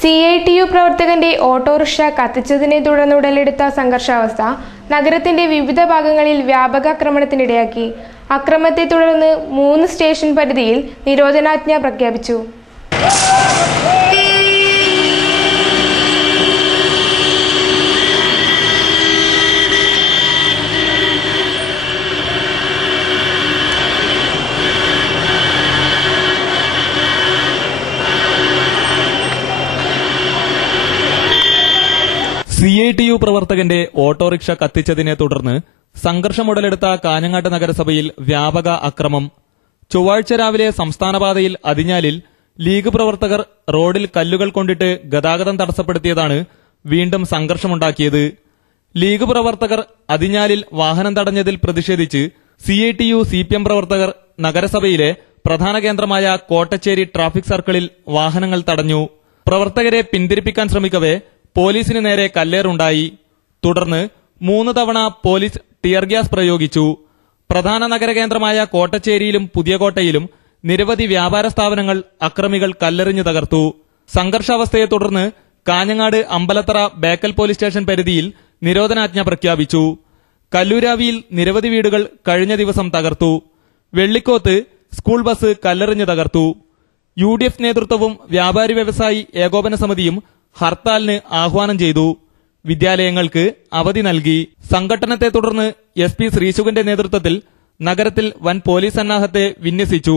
CITU പ്രവർത്തകന്റെ autorickshaw കത്തിച്ചതിനെ തുടർന്ന് ഉടലെടുത്ത സംഘർഷാവസ്ഥ നഗരത്തിന്റെ വിവിധ ഭാഗങ്ങളിൽ വ്യാപകാക്രമണത്തിനിടയാക്കി. അക്രമത്തെ തുടർന്ന് 3 സ്റ്റേഷൻ പരിധിയിൽ നിരോധനാജ്ഞ പ്രഖ്യാപിച്ചു. CITU പ്രവർത്തകന്റെ ഓട്ടോറിക്ഷ കത്തിച്ചതിനെ തുടർന്ന് സംഘർഷമുടലെടുത്ത കാഞ്ഞങ്ങാട്ട് നഗരസഭയിൽ വ്യാപക അക്രമം. ചൊവ്വാഴ്ച രാവിലെ സംസ്ഥാനപാതയിൽ അതിഞ്ഞാലിൽ ലീഗ് പ്രവർത്തകർ റോഡിൽ കല്ലുകൾ കൊണ്ടിട്ട് ഗതാഗതം തടസ്സപ്പെടുത്തിയതാണ് വീണ്ടും സംഘർഷമുണ്ടാക്കിയത്. ലീഗ് പ്രവർത്തകർ അതിഞ്ഞാലിൽ വാഹനം തടഞ്ഞതിൽ പ്രതിഷേധിച്ച് CITU CPM പ്രവർത്തകർ നഗരസഭയിലെ പ്രധാന കേന്ദ്രമായ കോട്ടച്ചേരി ട്രാഫിക് സർക്കിളിൽ വാഹനങ്ങൾ തടഞ്ഞു. പ്രവർത്തകരെ പിന്തിരിപ്പിക്കാൻ ശ്രമിക്കവേ പോലീസിന് നേരെ കല്ലേറുണ്ടായി. തുടർന്ന് 3 തവണ പോലീസ് ടിയർ ഗ്യാസ് പ്രയോഗിച്ചു. പ്രധാന നഗരകേന്ദ്രമായ കോട്ടച്ചേരിയിലും പുതിയകോട്ടയിലും നിരവധി വ്യാപാര സ്ഥാപനങ്ങൾ അക്രമികൾ കല്ലെറിഞ്ഞു തകർത്തു. സംഘർഷാവസ്ഥയെ തുടർന്ന് കാഞ്ഞങ്ങാട് അമ്പലത്തറ ബേക്കൽ പോലീസ് സ്റ്റേഷൻ പരിധിയിൽ നിരോധനാജ്ഞ പ്രഖ്യാപിച്ചു. കല്ലൂരാവിയിൽ നിരവധി വീടുകൾ കഴിഞ്ഞ ദിവസം തകർത്തു. വെള്ളിക്കോത്ത് സ്കൂൾ ബസ് കല്ലെറിഞ്ഞു തകർത്തു. UDF നേതൃത്വവും വ്യാപാരി വ്യവസായി ഏകോപന സമിതിയും ഹർത്താലിന് ആഹ്വാനം ചെയ്തു. വിദ്യാലയങ്ങൾക്ക് അവധി നൽകി. സംഘട്ടനത്തെ തുടർന്ന് SP ശ്രീശുഖന്റെ നേതൃത്വത്തിൽ നഗരത്തിൽ വൻ പോലീസ് സന്നാഹത്തെ വിന്യസിച്ചു.